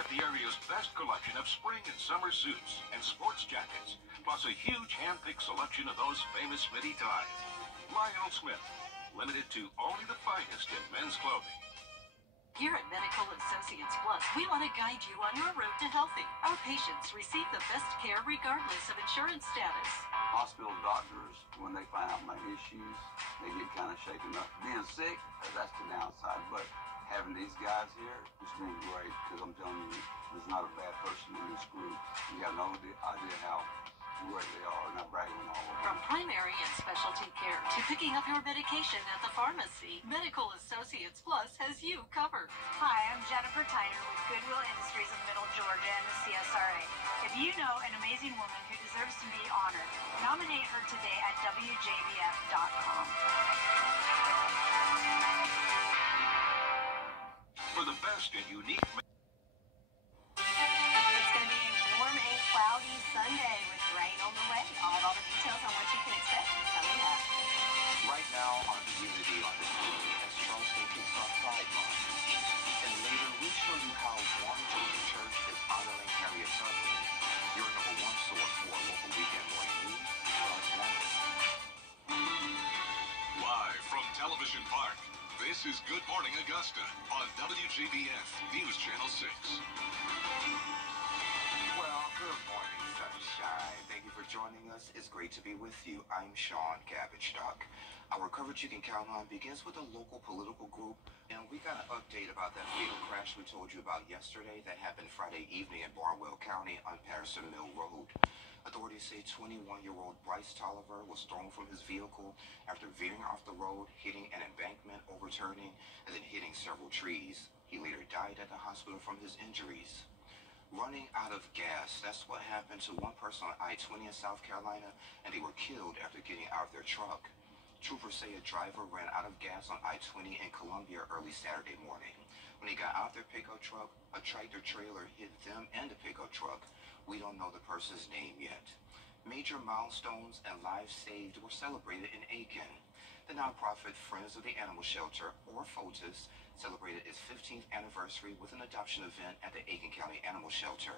have the area's best collection of spring and summer suits and sports jackets, plus a huge hand-picked selection of those famous Smitty ties. Lionel Smith, limited to only the finest in men's clothing. Here at Medical Associates Plus, we want to guide you on your road to healthy. Our patients receive the best care regardless of insurance status. Hospital doctors, when they find out my issues, they get kind of shaken up. Being sick, that's the downside, but having these guys here, it's been great, because I'm telling you, there's not a bad person in this group. You have no idea how great they are, and I'm bragging on all of them. From primary and specialty care to picking up your medication at the pharmacy, Medical Associates Plus has you covered. Hi, I'm Jennifer Tyner with Goodwill Industries of Middle Georgia and the CSRA. If you know an amazing woman who deserves to be honored, nominate her today at WJBF.com. For the best and unique... It's going to be a warm and cloudy Sunday with rain on the way. I'll have all the details on what you can expect coming up. Right now on the Unity on the TV as Charleston kicks off Pride Month. And later we'll show you how Warren Georgia Church is honoring Harriet Tubman. Your number one source for local weekend morning news starts now. Live from Television Park, this is Good Morning Augusta on WJBF News Channel 6. Well, good morning, sunshine. Thank you for joining us. It's great to be with you. I'm Sean Cabbage Duck. Our coverage you can count on begins with a local political group, and we got an update about that fatal crash we told you about yesterday that happened Friday evening in Barnwell County on Patterson Mill Road. Authorities say 21-year-old Bryce Tolliver was thrown from his vehicle after veering off the road, hitting an embankment, overturning, and then hitting several trees. He later died at the hospital from his injuries. Running out of gas, that's what happened to one person on I-20 in South Carolina, and they were killed after getting out of their truck. Troopers say a driver ran out of gas on I-20 in Columbia early Saturday morning. When he got out of their pickup truck, a tractor trailer hit them and the pickup truck. We don't know the person's name yet. Major milestones and lives saved were celebrated in Aiken. The nonprofit Friends of the Animal Shelter, or FOTUS, celebrated its 15th anniversary with an adoption event at the Aiken County Animal Shelter.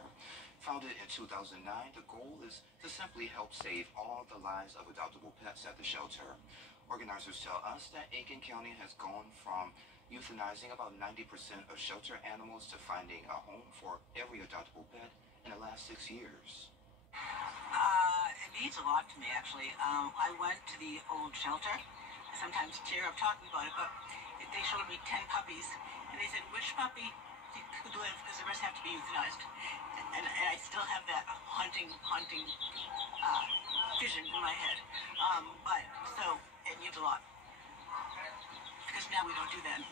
Founded in 2009, the goal is to simply help save all the lives of adoptable pets at the shelter. Organizers tell us that Aiken County has gone from euthanizing about 90% of shelter animals to finding a home for every adoptable pet in the last 6 years. It means a lot to me, actually. I went to the old shelter. I sometimes tear up talking about it, but they showed me 10 puppies, and they said, which puppy could live, because the rest have to be euthanized. And I still have that haunting vision in my head. But, so, it means a lot. Because now we don't do that.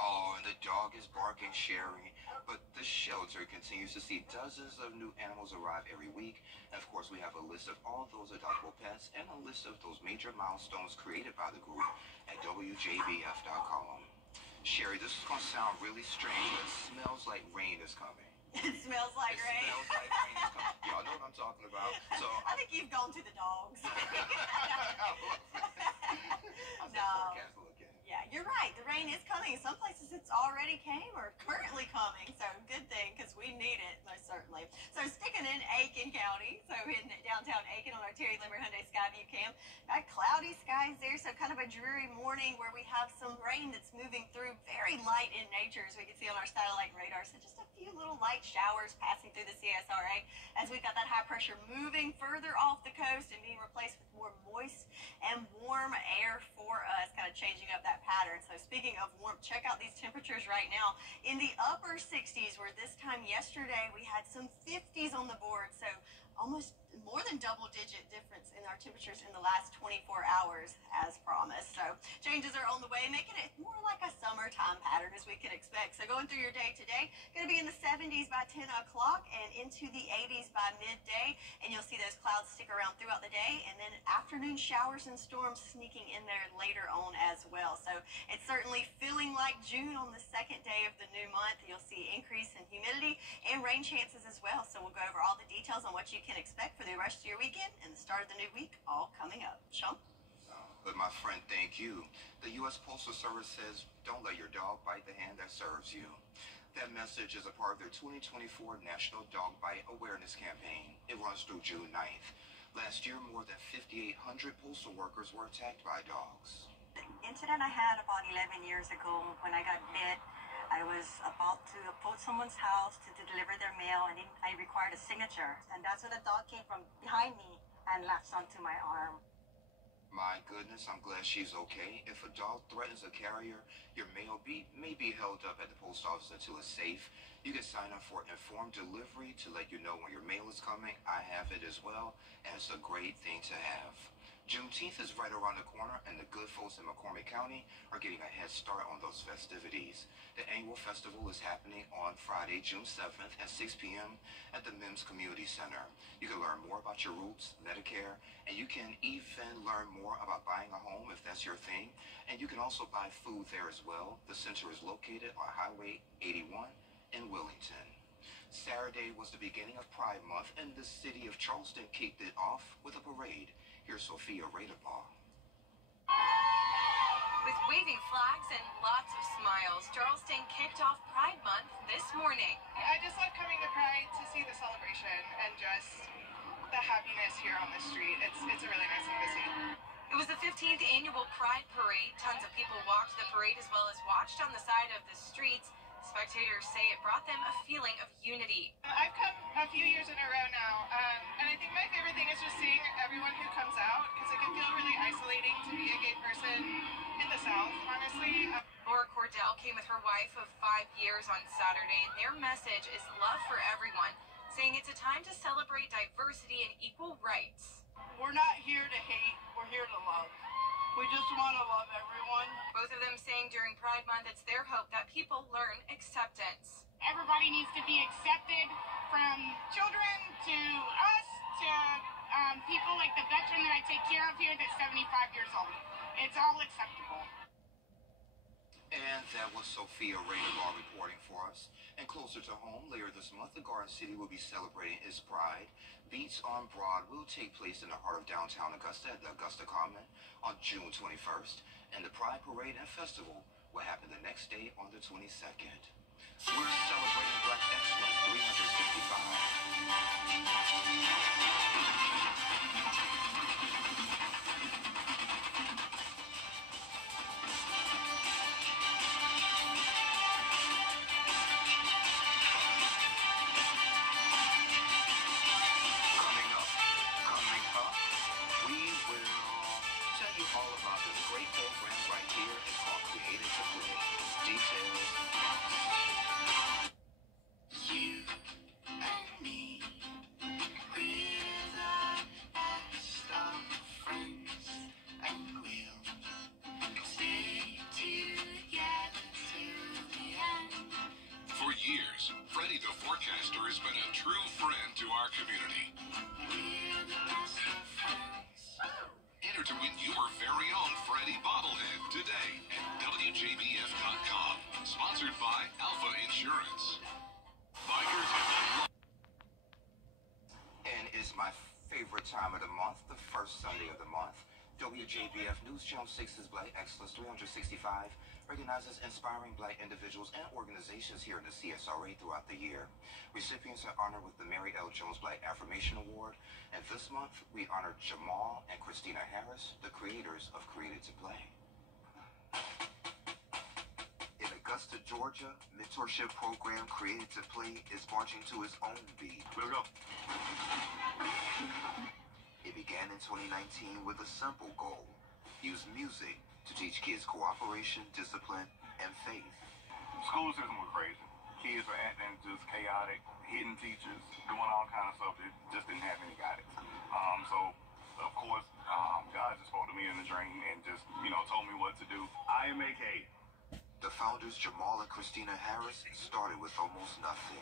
Oh, and the dog is barking, sharing. But the shelter continues to see dozens of new animals arrive every week. And of course, we have a list of all those adoptable pets and a list of those major milestones created by the group at WJBF.com. Sherry, this is going to sound really strange, but it smells like rain is coming. It smells like rain. It smells like rain is coming. Y'all know what I'm talking about. So I think you've gone to the dogs. How's that forecast looking? Yeah, you're right. The rain is coming. Some places it's already came or currently coming. So good thing, because we need it, most certainly. So sticking in Aiken County, so in downtown Aiken on our Terry Limber Hyundai Skyview cam, got cloudy skies there, so kind of a dreary morning where we have some rain that's moving through, very light in nature, as we can see on our satellite radar. So just a few little light showers passing through the CSRA as we've got that high pressure moving further off the coast and being replaced with more moist and warm air for us, kind of changing up that pattern. So speaking of warmth, check out these temperatures right now in the upper 60s, where this time yesterday we had some 50s on the board. So almost more than double-digit difference in our temperatures in the last 24 hours, as promised. So changes are on the way, making it more like a summertime pattern as we can expect. So going through your day today, going to be in the 70s by 10 o'clock and into the 80s by midday. And you'll see those clouds stick around throughout the day, and then afternoon showers and storms sneaking in there later on as well. So it's certainly feeling like June on the second day of the new month. You'll see increase in humidity and rain chances as well. So we'll go over all the details on what you can expect for the rest of your weekend and the start of the new week, all coming up. Sean? But my friend, thank you. The U.S. Postal Service says, don't let your dog bite the hand that serves you. That message is a part of their 2024 National Dog Bite Awareness Campaign. It runs through June 9th. Last year, more than 5,800 postal workers were attacked by dogs. The incident I had about 11 years ago when I got bit, I was about to approach someone's house to deliver their mail, and I required a signature. And that's when the dog came from behind me and latched onto my arm. My goodness, I'm glad she's okay. If a dog threatens a carrier, your mail may be held up at the post office until it's safe. You can sign up for informed delivery to let you know when your mail is coming. I have it as well, and it's a great thing to have. Juneteenth is right around the corner, and the good folks in McCormick County are getting a head start on those festivities. The annual festival is happening on Friday, June 7th at 6 p.m. at the Mims Community Center. You can learn more about your roots, Medicare, and you can even learn more about buying a home if that's your thing. And you can also buy food there as well. The center is located on Highway 81 in Wellington. Saturday was the beginning of Pride Month, and the city of Charleston kicked it off with a parade. Here's Sophia Radebaugh. With waving flags and lots of smiles, Charleston kicked off Pride Month this morning. I just love coming to Pride to see the celebration and just the happiness here on the street. It's a really nice thing to see. It was the 15th annual Pride Parade. Tons of people walked the parade as well as watched on the side of the streets. Spectators say it brought them a feeling of unity. I've come a few years in a row now, and I think my favorite thing is just seeing everyone who comes out, because it can feel really isolating to be a gay person in the South, honestly. Laura Cordell came with her wife of 5 years on Saturday, and their message is love for everyone, saying it's a time to celebrate diversity and equal rights. We're not here to hate, we're here to love. We just want to love everyone. Both of them saying during Pride Month it's their hope that people learn acceptance. Everybody needs to be accepted, from children to us to people like the veteran that I take care of here that's 75 years old. It's all acceptable. And that was Sophia Radebaugh reporting for us. And closer to home, later this month, the Garden City will be celebrating its Pride. Beats on Broad will take place in the heart of downtown Augusta at the Augusta Common on June 21st. And the Pride Parade and Festival will happen the next day on the 22nd. We're celebrating Black Excellence 365. Enter to win your very own Freddy bobblehead today at WJBF.com. Sponsored by Alpha Insurance. Bikers have and it's my favorite time of the month, the first Sunday of the month. WJBF News Channel 6's Black Excellence 365 recognizes inspiring Black individuals and organizations here in the CSRA throughout the year. Recipients are honored with the Mary L. Jones Black Affirmation Award, and this month we honor Jamal and Christina Harris, the creators of Created to Play. In Augusta, Georgia, mentorship program Created to Play is marching to its own beat. Let's go. It began in 2019 with a simple goal: use music to teach kids cooperation, discipline, and faith. School system was crazy. Kids were acting just chaotic, hitting teachers, doing all kinds of stuff that just didn't have any guidance. So, of course, God just spoke to me in a dream and just, told me what to do. I am AK. The founders, Jamal and Christina Harris, started with almost nothing.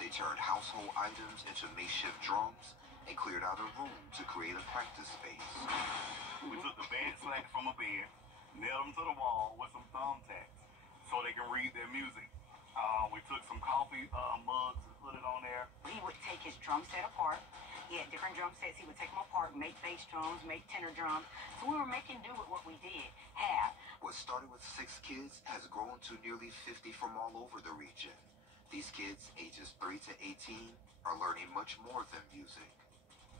They turned household items into makeshift drums and cleared out a room to create a practice space. We took the bed slats from a bed, nailed them to the wall with some thumbtacks so they can read their music. We took some coffee mugs and put it on there. He would take his drum set apart, He had different drum sets. He would take them apart, make bass drums, make tenor drums. So we were making do with what we did have. What started with 6 kids has grown to nearly 50 from all over the region. These kids, ages 3 to 18, are learning much more than music.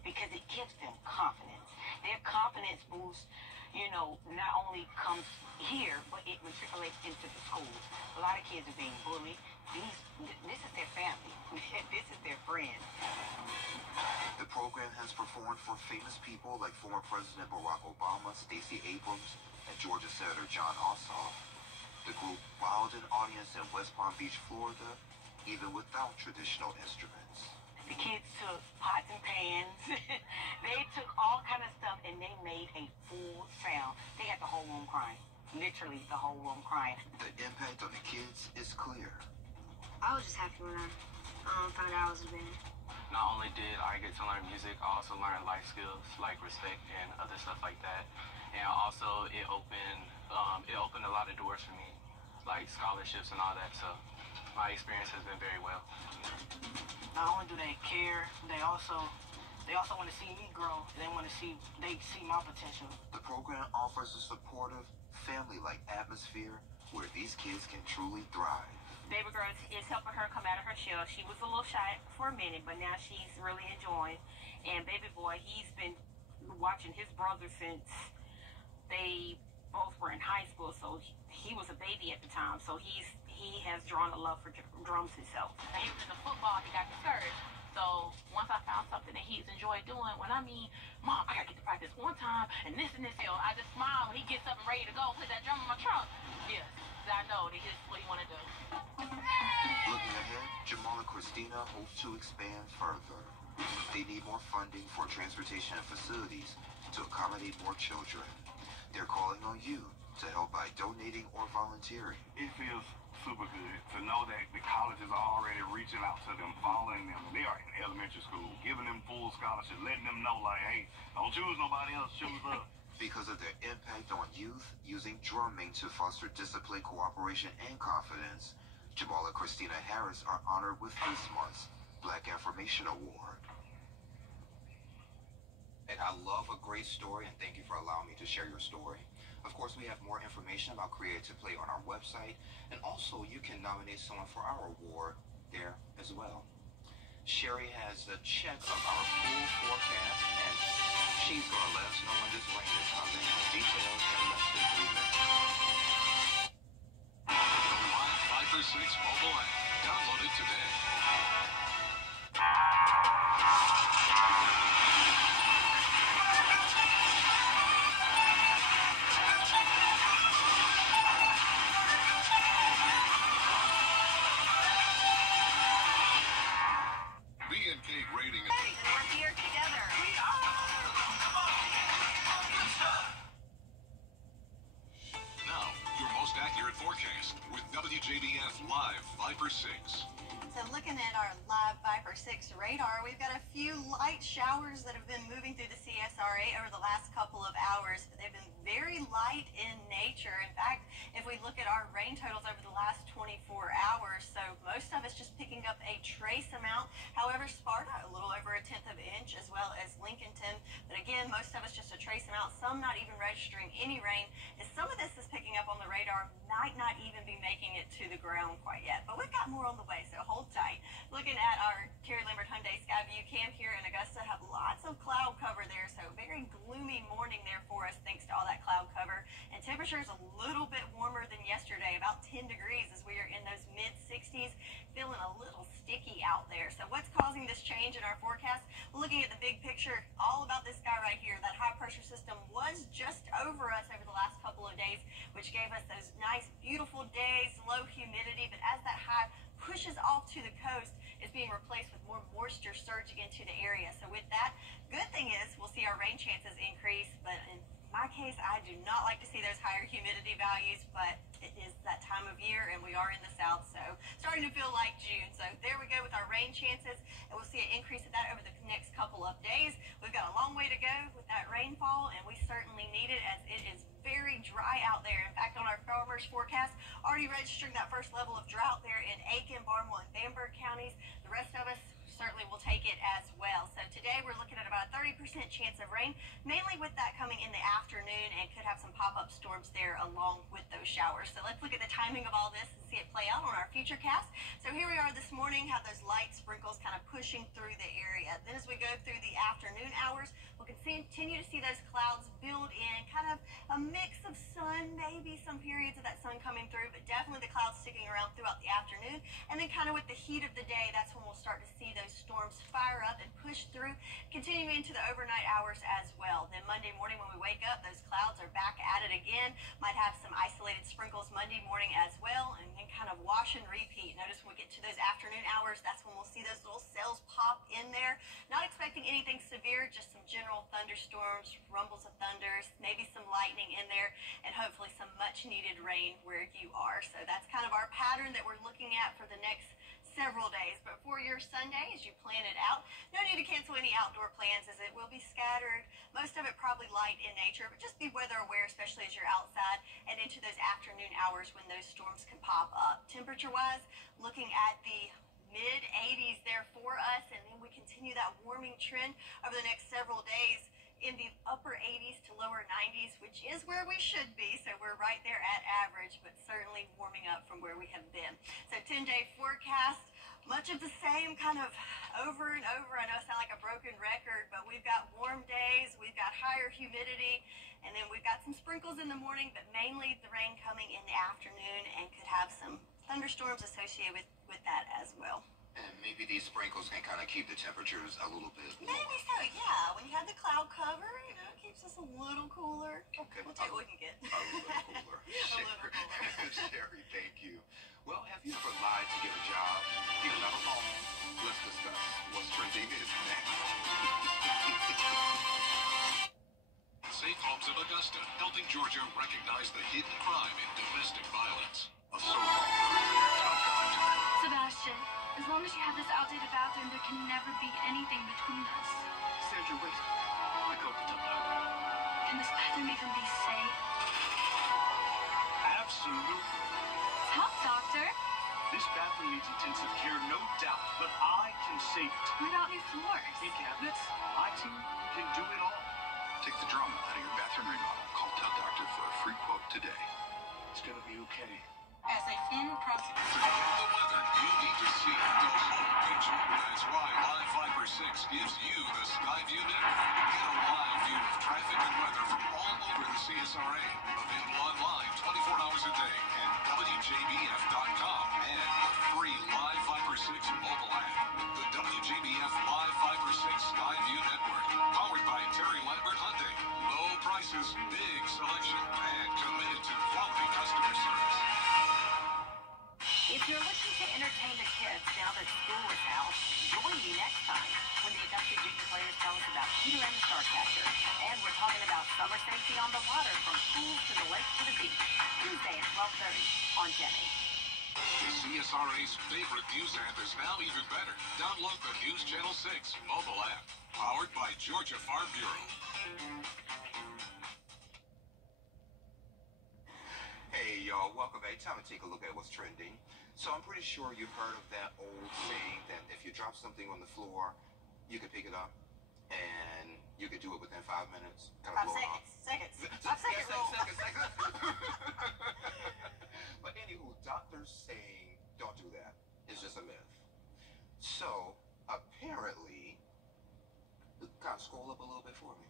Because it gives them confidence. Their confidence boost, not only comes here, but it matriculates into the schools. A lot of kids are being bullied. This is their family. This is their friends. The program has performed for famous people like former President Barack Obama, Stacey Abrams, and Georgia Senator John Ossoff. The group wowed an audience in West Palm Beach, Florida, even without traditional instruments. The kids took pots and pans. They took all kind of stuff, and they made a full sound. They had the whole room crying. Literally, the whole room crying. The impact on the kids is clear. I was just happy when I found out I was a band. Not only did I get to learn music, I also learned life skills like respect and other stuff like that. And also, it opened a lot of doors for me, like scholarships and all that. So my experience has been very well. Not only do they care, they also want to see me grow. They see my potential. The program offers a supportive, family-like atmosphere where these kids can truly thrive. Baby girl is helping her come out of her shell. She was a little shy for a minute, but now she's really enjoying. And baby boy, he's been watching his brother since they both were in high school. So he was a baby at the time. So he has drawn a love for drums himself. He was into football. He got discouraged. So once I found something that he's enjoyed doing, Mom, I gotta get to practice one time, and this, I just smile when he gets up and ready to go, put that drum in my trunk. Yes, I know that this is what he want to do. Looking ahead, Jamal and Christina hope to expand further. They need more funding for transportation and facilities to accommodate more children. They're calling on you to help by donating or volunteering. It feels super good to know that the colleges are already reaching out to them, following them. They are in elementary school, giving them full scholarship, letting them know, like, hey, don't choose nobody else, choose us. Because of their impact on youth, using drumming to foster discipline, cooperation, and confidence, Jamal and Christina Harris are honored with this month's Black Affirmation Award. And I love a great story, and thank you for allowing me to share your story. Of course, we have more information about Creative to Play on our website, and also you can nominate someone for our award there as well. Sherry has a check of our full forecast, and she's going to let us know when this rain is coming. Details in less than 3 minutes. Live 5 for 6 mobile app. Download it today. Forecast with WJBF Live 5 for 6. So looking at our live 5 for 6 radar, we've got a few light showers that have been moving through the CSRA over the last couple of hours. They've been very light in nature. In fact, if we look at our rain totals over the last 24 hours, so most of us just picking up a trace amount. However, Sparta, a little over 1/10 of an inch, as well as Lincolnton. But again, most of us just a trace amount, some not even registering any rain. As some of this is picking up on the radar, might not even be making it to the ground quite yet. But we've got more on the way, so hold tight. Looking at our Terry Lambert Hyundai Skyview Cam here in Augusta, have lots of cloud cover there, so very gloomy morning there for us thanks to all that cloud cover. And temperatures a little bit warmer than yesterday, about 10 degrees as we are in those mid-60s, feeling a little sticky out there. So what's causing this change in our forecast? Looking at the big picture, all about this guy right here, that high pressure system was just over us over the last couple of days, which gave us those nice, beautiful days, low humidity. But as that high pushes off to the coast, it's being replaced with more moisture surging into the area. So with that, good thing is we'll see our rain chances increase, but in my case, I do not like to see those higher humidity values, but it is that time of year and we are in the south, so starting to feel like June. So there we go with our rain chances, and we'll see an increase of that over the next couple of days. We've got a long way to go with that rainfall, and we certainly need it as it is very dry out there. In fact, on our farmers forecast, already registering that first level of drought there in Aiken, Barnwell, and Bamberg counties. The rest of us certainly will take it as well. So today we're looking at about a 30% chance of rain, mainly with that coming in the afternoon, and could have some pop-up storms there along with those showers. So let's look at the timing of all this and see it play out on our futurecast. So here we are this morning, have those light sprinkles kind of pushing through the area. Then as we go through the afternoon hours, we'll continue to see those clouds build in, kind of a mix of sun, maybe some periods of that sun coming through, but definitely the clouds sticking around throughout the afternoon. And then kind of with the heat of the day, that's when we'll start to see those storms fire up and push through, continuing into the overnight hours as well. Then Monday morning when we wake up, those clouds are back at it again. Might have some isolated sprinkles Monday morning as well, and then kind of wash and repeat. Notice when we get to those afternoon hours, that's when we'll see those little cells pop in there. Not expecting anything severe, just some general thunderstorms, rumbles of thunders, maybe some lightning in there, and hopefully some much needed rain where you are. So that's kind of our pattern that we're looking at for the next several days. But for your Sunday, as you plan it out, no need to cancel any outdoor plans as it will be scattered. Most of it probably light in nature, but just be weather aware, especially as you're outside and into those afternoon hours when those storms can pop up. Temperature-wise, looking at the mid-80s there for us, and then we continue that warming trend over the next several days in the upper 80s to lower 90s, which is where we should be. So we're right there at average, but certainly warming up from where we have been. So 10-day forecast, much of the same kind of over and over. I know I sound like a broken record, but we've got warm days, we've got higher humidity, and then we've got some sprinkles in the morning, but mainly the rain coming in the afternoon, and could have some thunderstorms associated with that as well. And maybe these sprinkles can kind of keep the temperatures a little bit warmer. Maybe so, yeah. When you have the cloud cover, you know, it keeps us a little cooler. Okay. We'll take what we can get. A little cooler. A little cooler. Sherry, thank you. Well, have you ever lied to get a job? You're not alone. Let's discuss what's trending is next. Safe Homes of Augusta, helping Georgia recognize the hidden crime in domestic violence. A so-called top doctor. Sebastian, as long as you have this outdated bathroom, there can never be anything between us. Sandra, wait. I called the top doctor. Can this bathroom even be safe? Absolutely. Top doctor? This bathroom needs intensive care, no doubt, but I can save it. What about your floors? In cabinets, my team can do it all. Take the drama out of your bathroom remodel. Call Top Doctor for a free quote today. It's gonna be okay. As a former prosecutor. The weather you need to see the whole picture. That's why Live Viper 6 gives you the Skyview Network. Get a live view of traffic and weather from all over the CSRA. Available online 24 hours a day at WJBF.com and the free Live Viper 6 mobile app. The WJBF Live Viper 6 Skyview Network. Powered by Terry Lambert Hyundai. Low prices, big selection, and committed to quality customer service. If you're looking to entertain the kids now that school is out, join me next time when the Augusta Junior players tell us about Peter and the Starcatcher. And we're talking about summer safety on the water, from pool to the lake to the beach. Tuesday at 12:30 on Jenny. The CSRA's favorite news app is now even better. Download the News Channel 6 mobile app. Powered by Georgia Farm Bureau. Hey, y'all, welcome back. Time to take a look at what's trending. So I'm pretty sure you've heard of that old saying that if you drop something on the floor, you can pick it up and you can do it within 5 minutes. 5 seconds. Seconds. 5 second rule. Seconds. But anywho, doctors saying don't do that. It's just a myth. So apparently, kind of scroll up a little bit for me.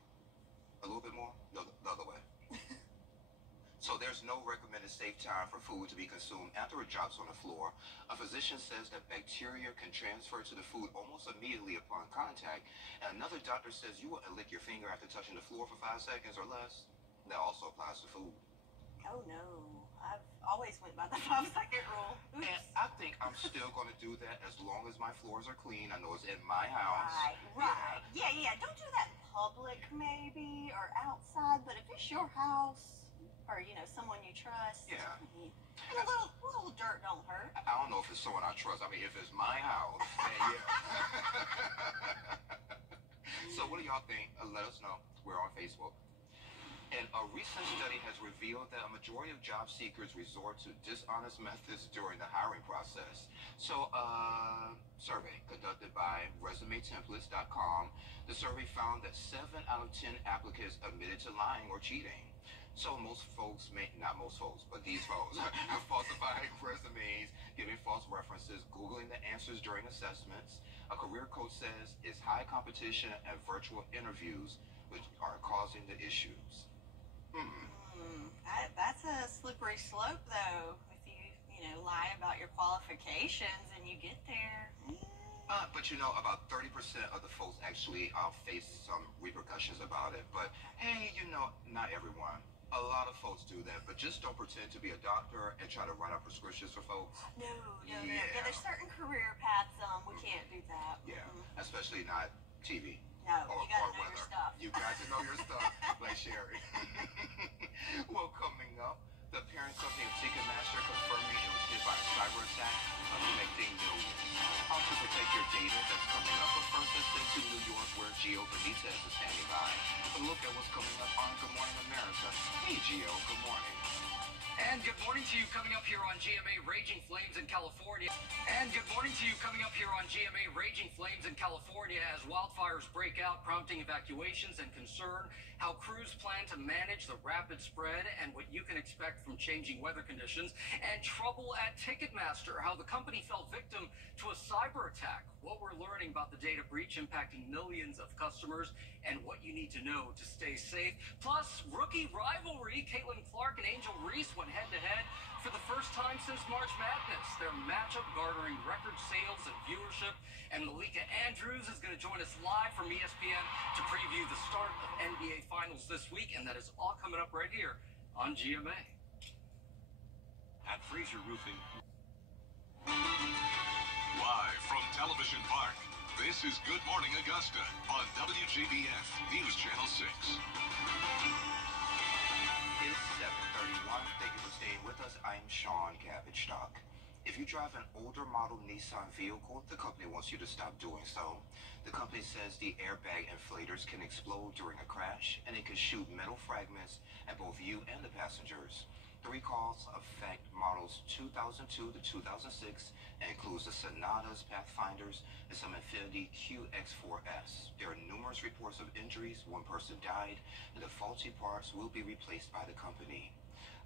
A little bit more? No, the other way. So there's no recommended safe time for food to be consumed after it drops on the floor. A physician says that bacteria can transfer to the food almost immediately upon contact. And another doctor says you wouldn't lick your finger after touching the floor for 5 seconds or less. That also applies to food. Oh no, I've always went by the 5 second rule. Oops. And I think I'm still going to do that as long as my floors are clean. I know it's in my house. Right. Yeah. Don't do that in public maybe, or outside, but if it's your house, or, you know, someone you trust. Yeah. And a little dirt don't hurt. I don't know if it's someone I trust. I mean, if it's my house, then yeah. So what do y'all think? Let us know. We're on Facebook. And a recent study has revealed that a majority of job seekers resort to dishonest methods during the hiring process. So survey conducted by resumetemplates.com. The survey found that 7 out of 10 applicants admitted to lying or cheating. So most folks, not most folks, but these folks, have falsified resumes, giving false references, Googling the answers during assessments. A career coach says it's high competition and virtual interviews which are causing the issues. That's a slippery slope, though. If you lie about your qualifications and you get there. But about 30% of the folks actually face some repercussions about it. But hey, not everyone. A lot of folks do that, but just don't pretend to be a doctor and try to write out prescriptions for folks. No. Yeah, there's certain career paths we can't do that. Yeah, especially not TV. No, you gotta know your stuff. You got to know your stuff, like Sherry. Well, coming up, the parent company of Ticketmaster confirming it was hit by a cyber attack affecting millions. How to protect your data, that's coming up. But first, let's head to New York, where Gio Benitez is standing by. A look at what's coming up on Good Morning America. Hey, Gio, good morning. And good morning to you coming up here on GMA Raging Flames in California. And good morning to you coming up here on GMA Raging Flames in California as wildfires break out, prompting evacuations and concern how crews plan to manage the rapid spread and what you can expect from changing weather conditions, and trouble at Ticketmaster, how the company fell victim to a cyber attack, what we're learning about the data breach impacting millions of customers, and what you need to know to stay safe. Plus, rookie rivalry, Caitlin Clark and Angel Reese went head-to-head for the first time since March Madness. Their matchup garnering record sales and viewership. And Malika Andrews is going to join us live from ESPN to preview the start of NBA Finals this week. And that is all coming up right here on GMA. At Fraser Roofing. Live from Television Park, this is Good Morning Augusta on WJBF News Channel 6. It's 7:31. Thank you for staying with us. I'm Sean Cabbage. If you drive an older model Nissan vehicle, the company wants you to stop doing so. The company says the airbag inflators can explode during a crash, and it can shoot metal fragments at both you and the passengers. The recalls affect models 2002 to 2006 and includes the Sonatas, Pathfinders, and some Infiniti QX4S. There are numerous reports of injuries. One person died, and the faulty parts will be replaced by the company.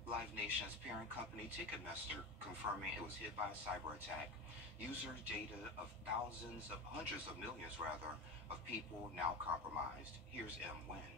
Live Nation's parent company, Ticketmaster, confirming it was hit by a cyber attack. User data of hundreds of millions, of people now compromised. Here's M. Wynn.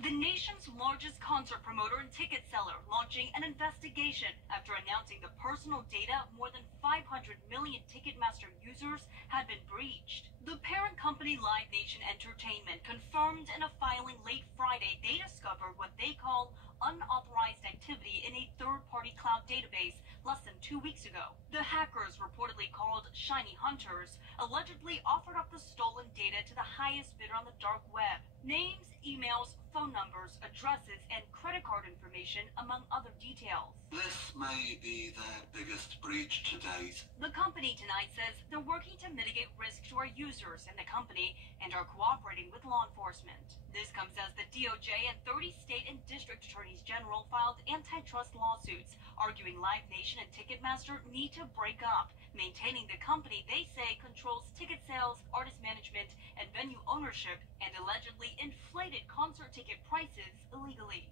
The nation's largest concert promoter and ticket seller launching an investigation after announcing the personal data of more than 500 million Ticketmaster users had been breached. The parent company Live Nation Entertainment confirmed in a filing late Friday they discovered what they call unauthorized activity in a third-party cloud database less than 2 weeks ago. The hackers, reportedly called Shiny Hunters, allegedly offered up the stolen data to the highest bidder on the dark web. Names, emails, phone numbers, addresses, and credit card information, among other details. This may be their biggest breach to date. The company tonight says they're working to mitigate risk to our users and the company and are cooperating with law enforcement. This comes as the DOJ and 30 state and district attorneys general filed antitrust lawsuits, arguing Live Nation and Ticketmaster need to break up, maintaining the company they say controls ticket sales, artist management, and venue ownership, and allegedly inflated concert ticket prices illegally.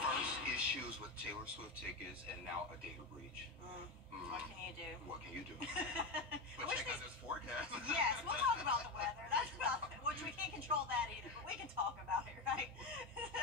First issues with Taylor Swift tickets, and now a data breach. What can you do? What can you do? But check out this forecast. Yes, we'll talk about the weather. That's about it. Which we can't control that either, but we can talk about it, right?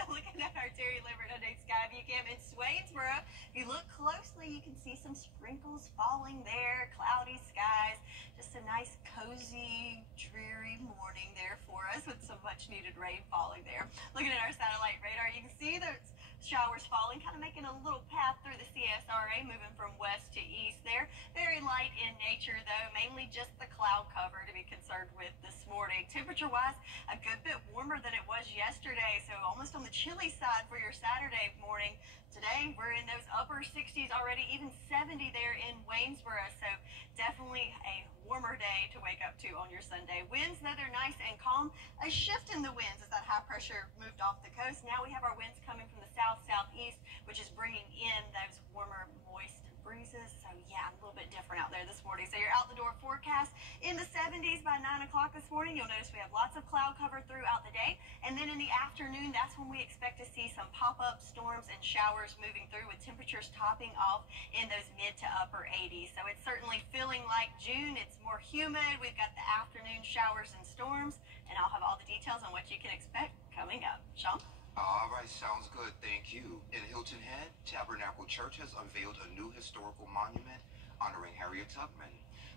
Looking at our Terry Libbert Hyundai Skyview Cam in Swainsboro. If you look closely, you can see some sprinkles falling there, cloudy skies. Just a nice, cozy, dreary morning there for us with some much-needed rain falling there. Looking at our satellite radar, you can see the showers falling, kind of making a little path through the CSRA, moving from west to east there. Very light in nature, though, mainly just the cloud cover to be concerned with this morning. Temperature-wise, a good bit warmer than it was yesterday, so almost on the chilly side for your Saturday morning. Today, we're in those upper 60s already, even 70 there in Waynesboro, so definitely a warmer day to wake up to on your Sunday. Winds, though, they're nice and calm. A shift in the winds as that high pressure moved off the coast. Now we have our winds coming from the south-southeast, which is bringing in those warmer, moist breezes. there this morning. So your out the door forecast in the 70s by 9 o'clock this morning. You'll notice we have lots of cloud cover throughout the day. And then in the afternoon, that's when we expect to see some pop-up storms and showers moving through with temperatures topping off in those mid to upper 80s. So it's certainly feeling like June. It's more humid. We've got the afternoon showers and storms. And I'll have all the details on what you can expect coming up. Sean? All right, sounds good. Thank you. In Hilton Head, Tabernacle Church has unveiled a new historical monument honoring Harriet Tubman.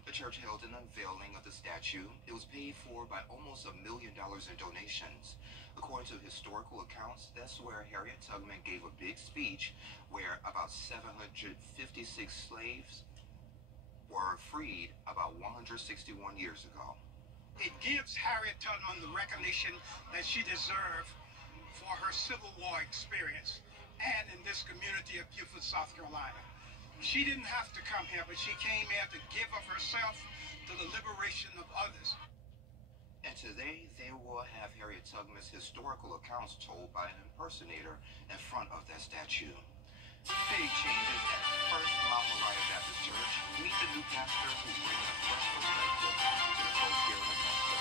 The church held an unveiling of the statue. It was paid for by almost $1 million in donations. According to historical accounts, that's where Harriet Tubman gave a big speech where about 756 slaves were freed about 161 years ago. It gives Harriet Tubman the recognition that she deserved for her Civil War experience and in this community of Beaufort, South Carolina. She didn't have to come here, but she came here to give of herself to the liberation of others. And today, they will have Harriet Tubman's historical accounts told by an impersonator in front of that statue. Big changes at First Mount Moriah Baptist Church. Meet the new pastor who's bringing a fresh perspective to the folks here in Augusta.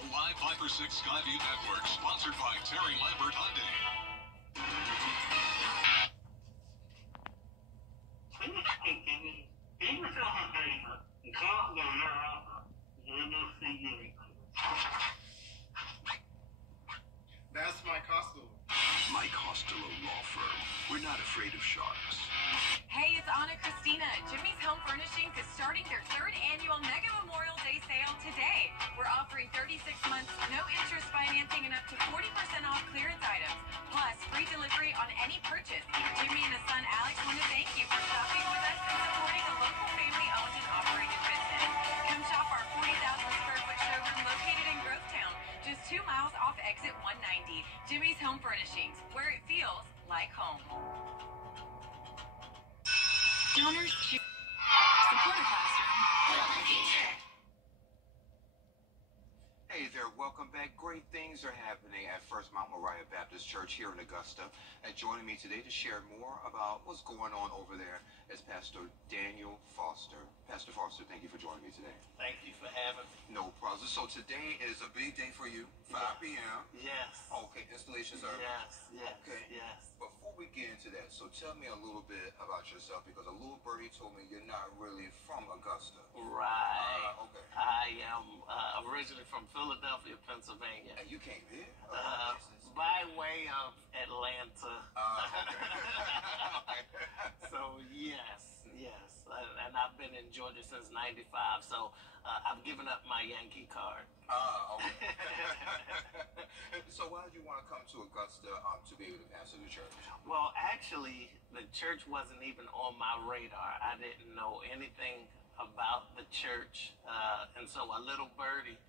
The Live 5 for 6 Skyview Network, sponsored by Terry Lambert Hyundai. That's Mike Costello. Mike Costello Law Firm. We're not afraid of sharks. Hey, it's Anna Christina. Jimmy's Home Furnishings is starting their 3rd annual Mega Memorial Day sale today. We're offering 36 months, no interest financing, and up to 40% off clearance items, plus free delivery on any purchase. Jimmy and his son Alex want to thank you for shopping with us and supporting a local family-owned and operated business. Come shop our 40,000 square foot showroom located in Grovetown, just 2 miles off exit 190. Jimmy's Home Furnishings, where it feels like home. Donors choose. Support a classroom. Hey there, welcome back. Great things are happening at First Mount Moriah Baptist Church here in Augusta. And joining me today to share more about what's going on over there is Pastor Daniel Foster. Pastor Foster, thank you for joining me today. Thank you for having me. No problem. So today is a big day for you, 5 p.m. Yes. Okay, installation service. Yes. Okay. Yes. Before we get into that, so tell me a little bit about yourself, because a little birdie told me you're not really from Augusta. Right. Okay. I am originally from Philadelphia, Pennsylvania. And you came here? By way of Atlanta. Okay. So yes. And I've been in Georgia since '95, so I've given up my Yankee card. Okay. So why did you want to come to Augusta to be able to pastor the church? Well, actually, the church wasn't even on my radar. I didn't know anything about the church, and so a little birdie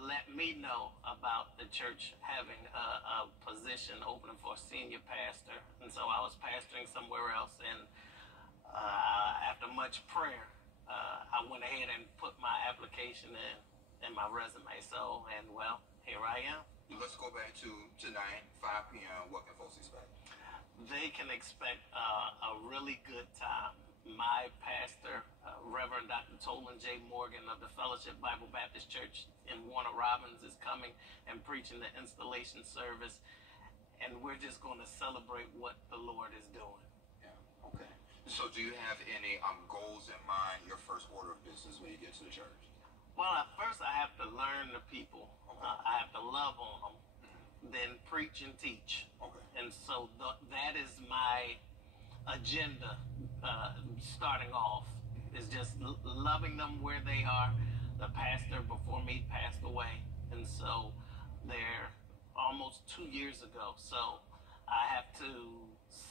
let me know about the church having a position opening for a senior pastor, and so I was pastoring somewhere else, and after much prayer, I went ahead and put my application in my resume. So, and well, here I am. Let's go back to tonight, 5 p.m. What can folks expect? They can expect a really good time. My pastor, Reverend Dr. Tolan J. Morgan of the Fellowship Bible Baptist Church in Warner Robins, is coming and preaching the installation service, and we're just going to celebrate what the Lord is doing. Yeah. Okay. So do you have any goals in mind, your first order of business when you get to the church? Well, at first I have to learn the people. Okay. I have to love on them, then preach and teach. Okay. And so that is my agenda starting off, is just loving them where they are. The pastor before me passed away, and so they're almost 2 years ago. So I have to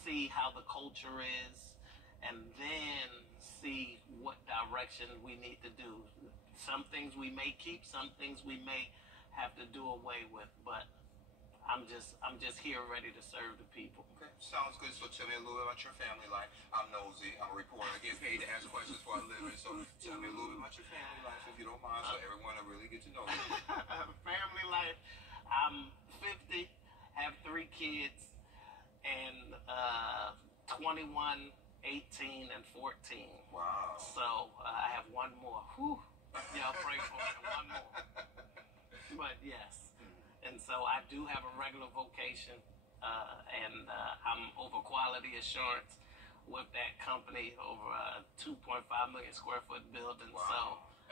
see how the culture is, and then see what direction we need to do. Some things we may keep, some things we may have to do away with, but I'm just here ready to serve the people. Okay, sounds good. So tell me a little bit about your family life. I'm nosy. I'm a reporter. I get paid to ask questions for a living. So tell me a little bit about your family life, if you don't mind, so everyone will really get to know you. Family life. I'm 50, have 3 kids, and 21 18 and 14. Wow. So I have one more. Whew. Y'all pray for me. One more. But yes. And so I do have a regular vocation, and I'm over quality assurance with that company, over a 2.5 million square foot building. Wow. So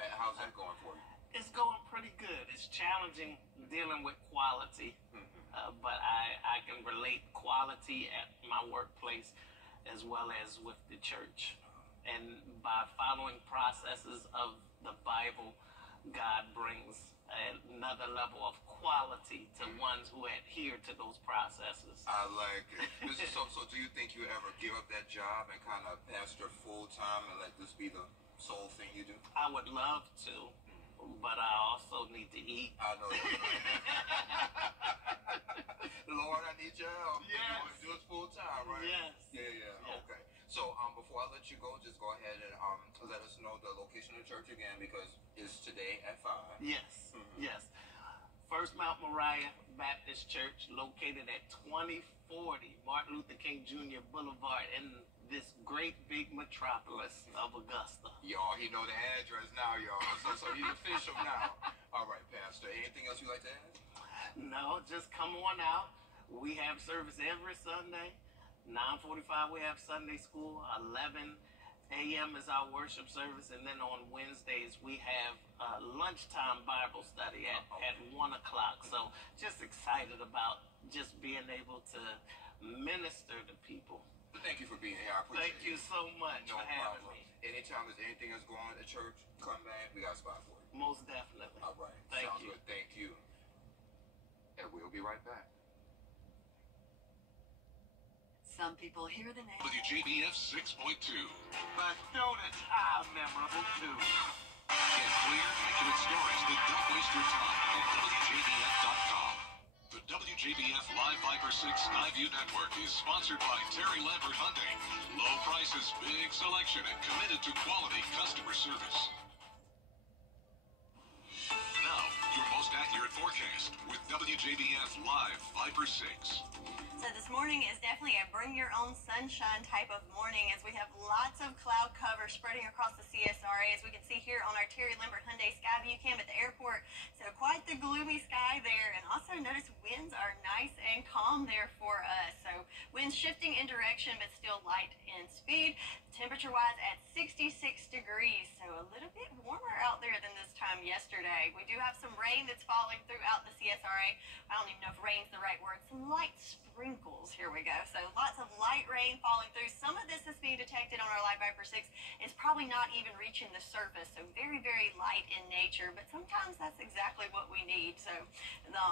and how's that going for you? it's going pretty good. It's challenging dealing with quality, but I can relate quality at my workplace as well as with the church. And by following processes of the Bible, God brings another level of quality to ones who adhere to those processes. I like it. So do you think you ever give up that job and kind of pastor full time and let this be the sole thing you do? I would love to, but I also need to eat. I know that. Lord, I need your help. Yes. You want to do it full time, right? Yes. Yeah. Okay. So before I let you go, just go ahead and let us know the location of the church again, because it's today at 5. Yes. Yes. First Mount Moriah Baptist Church, located at 2040 Martin Luther King Jr. Boulevard in this great big metropolis of Augusta. Y'all, he know the address now, y'all. So he's official now. All right, Pastor. Anything else you'd like to add? No, just come on out. We have service every Sunday. 9:45 we have Sunday school. 11 a.m. is our worship service, and then on Wednesdays we have lunchtime Bible study at 1 o'clock. So just excited about just being able to minister to people. Thank you for being here. I appreciate it. Thank you so much for having me. Anytime there's anything that's going on at church, come back. We got a spot for you. Most definitely. All right. Thank Sounds you. good. Thank you. And we'll be right back. Some people hear the name. WJBF 6.2. But donuts are memorable too. Get clear, accurate stories that don't waste your time at WJBF.com. The WJBF Live Viper 6 Skyview Network is sponsored by Terry Lambert Hyundai. Low prices, big selection, and committed to quality customer service. Now, your most accurate forecast with WJBF Live Viper 6. So this morning is definitely a bring your own sunshine type of morning, as we have lots of cloud cover spreading across the CSRA, as we can see here on our Terry Lambert Hyundai Skyview cam at the airport. So quite the gloomy sky there, and also notice winds are nice and calm there for us. So winds shifting in direction, but still light in speed. Temperature-wise at 66 degrees, so a little bit warmer out there than this time yesterday. We do have some rain that's falling throughout the CSRA. I don't even know if rain's the right word. Some light sprinkles. Here we go. So lots of light rain falling through. Some of this is being detected on our Live Viper 6. It's probably not even reaching the surface, so very, very light in nature. But sometimes that's exactly what we need. So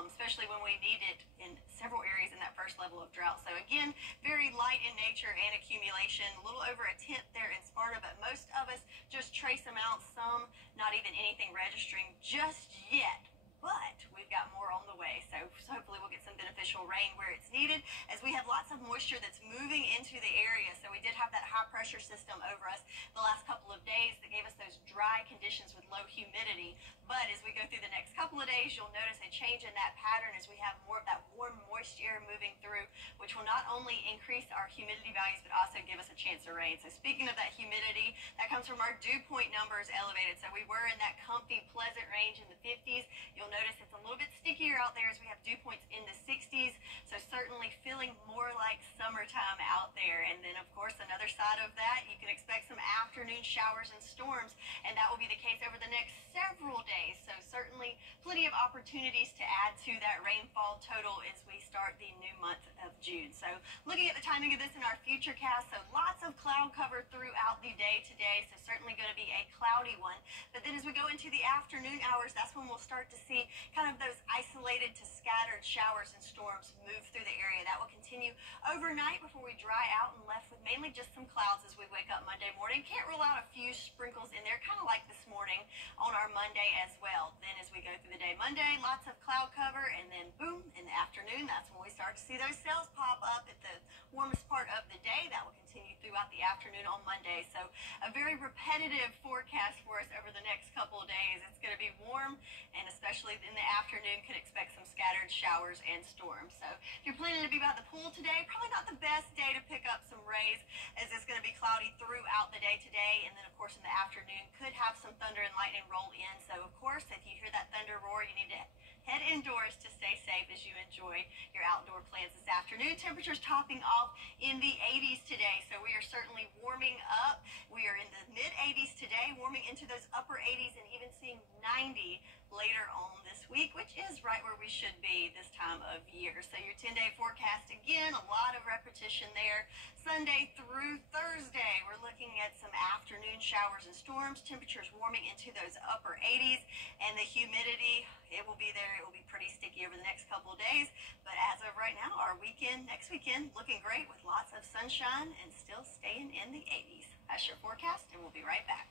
especially when we need it in several areas in that first level of drought. So again, very light in nature and accumulation. A little over a tenth there in Sparta, but most of us just trace amounts. Some not even anything registering just yet. But we've got more on the way, so hopefully we'll get some beneficial rain where it's needed, as we have lots of moisture that's moving into the area. So we did have that high pressure system over us the last couple of days that gave us those dry conditions with low humidity. But as we go through the next couple of days, you'll notice a change in that pattern as we have more of that warm, moist air moving through, which will not only increase our humidity values, but also give us a chance of rain. So speaking of that humidity, that comes from our dew point numbers elevated. So we were in that comfy, pleasant range in the 50s. You'll notice it's a little bit stickier out there as we have dew points in the 60s. So certainly feeling more like summertime out there. And then, of course, another side of that, you can expect some afternoon showers and storms, and that will be the case over the next several days. So certainly plenty of opportunities to add to that rainfall total as we start the new month of June. So looking at the timing of this in our future cast, so lots of cloud cover throughout the day today. So certainly going to be a cloudy one. But then as we go into the afternoon hours, that's when we'll start to see kind of those isolated to scattered showers and storms move through the area. That will continue overnight before we dry out and left with mainly just some clouds as we wake up Monday morning. Can't rule out a few sprinkles in there, kind of like this morning on our Monday as well. Then as we go through the day Monday, lots of cloud cover, and then boom, in the afternoon, that's when we start to see those cells pop up at the warmest part of the day. That will continue throughout the afternoon. afternoon on Monday. So a very repetitive forecast for us over the next couple of days. It's going to be warm, and especially in the afternoon, can expect some scattered showers and storms. So if you're planning to be by the pool today, probably not the best day to pick up some rays, as it's going to be cloudy throughout the day today. And then, of course, in the afternoon, could have some thunder and lightning roll in. So, of course, if you hear that thunder roar, you need to head indoors to stay safe as you enjoy your outdoor plans this afternoon. Temperatures topping off in the 80s today, so we are certainly warming up. We are in the mid-80s today, warming into those upper 80s, and even seeing 90 later on this week, which is right where we should be this time of year. So your 10-day forecast, again, a lot of repetition there. Sunday through Thursday, we're looking at some afternoon showers and storms, temperatures warming into those upper 80s, and the humidity, it will be there. It will be pretty sticky over the next couple of days. But as of right now, our weekend, next weekend, looking great with lots of sunshine and still staying in the 80s. That's your forecast, and we'll be right back.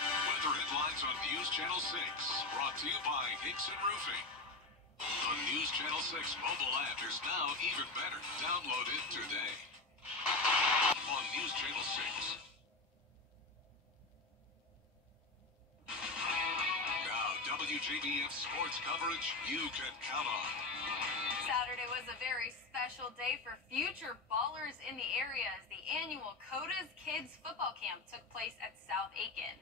Weather headlines on News Channel 6, brought to you by Hickson Roofing. The News Channel 6 mobile app is now even better. Download it today. On News Channel 6. WJBF sports coverage you can count on. Saturday was a very special day for future ballers in the area as the annual CODA's Kids Football Camp took place at South Aiken.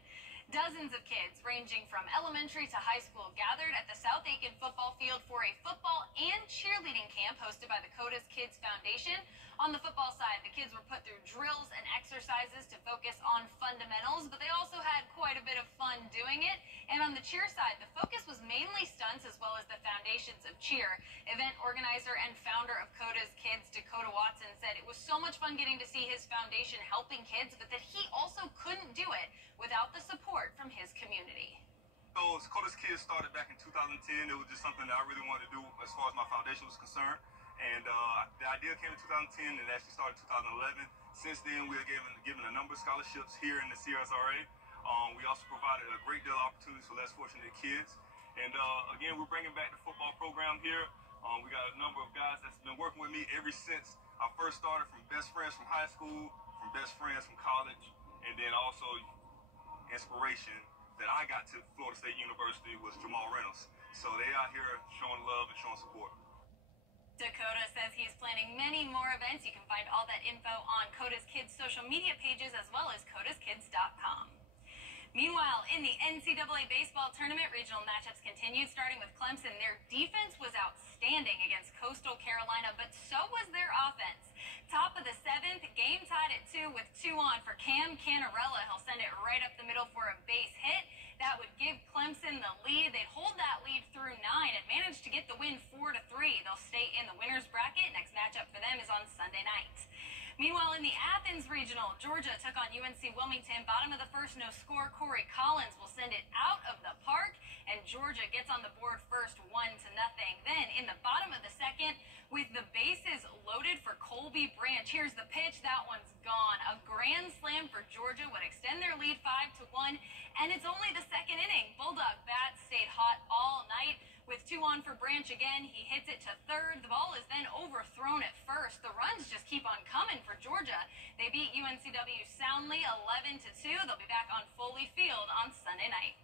Dozens of kids, ranging from elementary to high school, gathered at the South Aiken football field for a football and cheerleading camp hosted by the CODA's Kids Foundation. On the football side, the kids were put through drills and exercises to focus on fundamentals, but they also had quite a bit of fun doing it. And on the cheer side, the focus was mainly stunts as well as the foundations of cheer. Event organizer and founder of CODA's Kids, Dakota Watson, said it was so much fun getting to see his foundation helping kids, but that he also couldn't do it without the support from his community. So CODA's Kids started back in 2010. It was just something that I really wanted to do as far as my foundation was concerned. And the idea came in 2010 and actually started in 2011. Since then, we are given a number of scholarships here in the CSRA. We also provided a great deal of opportunities for less fortunate kids. And again, we're bringing back the football program here. We got a number of guys that's been working with me ever since I first started, from best friends from high school, from best friends from college, and then also inspiration that I got to Florida State University was Jamal Reynolds. So they out here showing love and showing support. Dakota says he's planning many more events. You can find all that info on CODA's Kids social media pages as well as CODASkids.com. Meanwhile, in the NCAA baseball tournament, regional matchups continued, starting with Clemson. Their defense was outstanding against Coastal Carolina, but so was their offense. Top of the seventh, game tied at 2 with 2 on for Cam Canarella. He'll send it right up the middle for a base hit. That would give Clemson the lead. They'd hold that lead through 9 and manage to get the win 4-3. They'll stay in the winner's bracket. Next matchup for them is on Sunday night. Meanwhile, in the Athens Regional, Georgia took on UNC Wilmington. Bottom of the first, no score. Corey Collins will send it out of the park, and Georgia gets on the board first, 1-0. Then, in the bottom of the second, with the bases loaded for Colby Branch, here's the pitch. That one's gone. A grand slam for Georgia would extend their lead 5-1, and it's only the second inning. Bulldog bats stayed hot all night. With 2 on for Branch again, he hits it to third. The ball is then overthrown at first. The runs just keep on coming for Georgia. They beat UNCW soundly 11-2. They'll be back on Foley Field on Sunday night.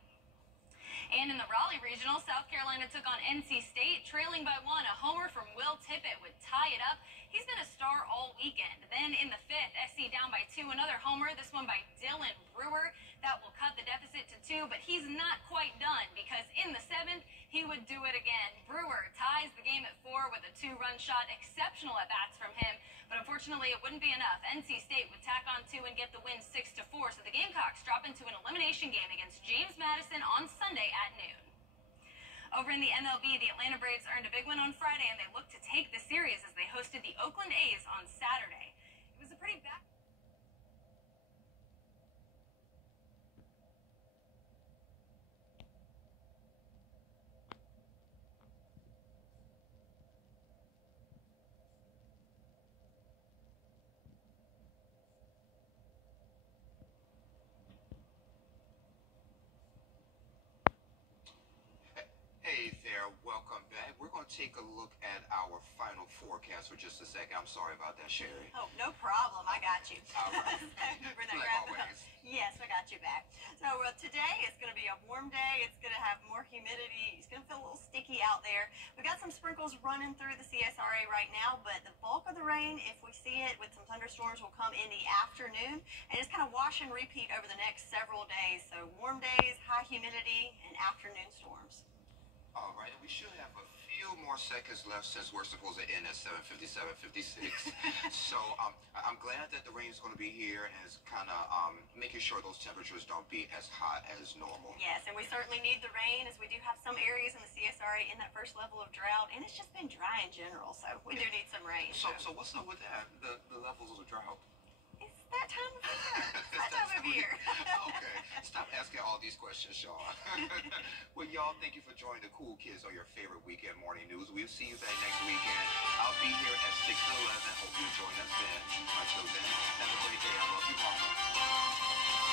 And in the Raleigh Regional, South Carolina took on NC State, trailing by 1. A homer from Will Tippett would tie it up. He's been a star all weekend. Then in the 5th, SC down by 2. Another homer, this one by Dylan Brewer. That will cut the deficit to 2, but he's not quite done because in the 7th, he would do it again. Brewer ties the game at 4 with a 2-run shot. Exceptional at-bats from him, but unfortunately it wouldn't be enough. NC State would tack on 2 and get the win 6-4, so the Gamecocks drop into an elimination game against James Madison on Sunday at noon. Over in the MLB, the Atlanta Braves earned a big win on Friday, and they look to take the series as they hosted the Oakland A's on Saturday. It was a pretty bad... Hey there, there. Welcome back. We're going to take a look at our final forecast for just a second. I'm sorry about that, Sherry. Oh, no problem. I got you. All right. Like always. Yes, I got you back. So today is going to be a warm day. It's going to have more humidity. It's going to feel a little sticky out there. We got some sprinkles running through the CSRA right now, but the bulk of the rain, if we see it with some thunderstorms, will come in the afternoon and just kind of wash and repeat over the next several days. So warm days, high humidity, and afternoon storms. All right, and we should have a few more seconds left since we're supposed to end at 7:57:56. So I'm glad that the rain is going to be here and it's kind of making sure those temperatures don't be as hot as normal. Yes, and we certainly need the rain as we do have some areas in the CSRA in that first level of drought, and it's just been dry in general, so we do need some rain. So what's up with that? The levels of drought? It's that time of year. It's that time of year. Okay, stop asking all these questions, Sean. Well, y'all, thank you for joining the Cool Kids on your favorite weekend morning news. We'll see you back next weekend. I'll be here at 6 to 11. Hope you join us then. Until then, have a great day. I love you, Mama.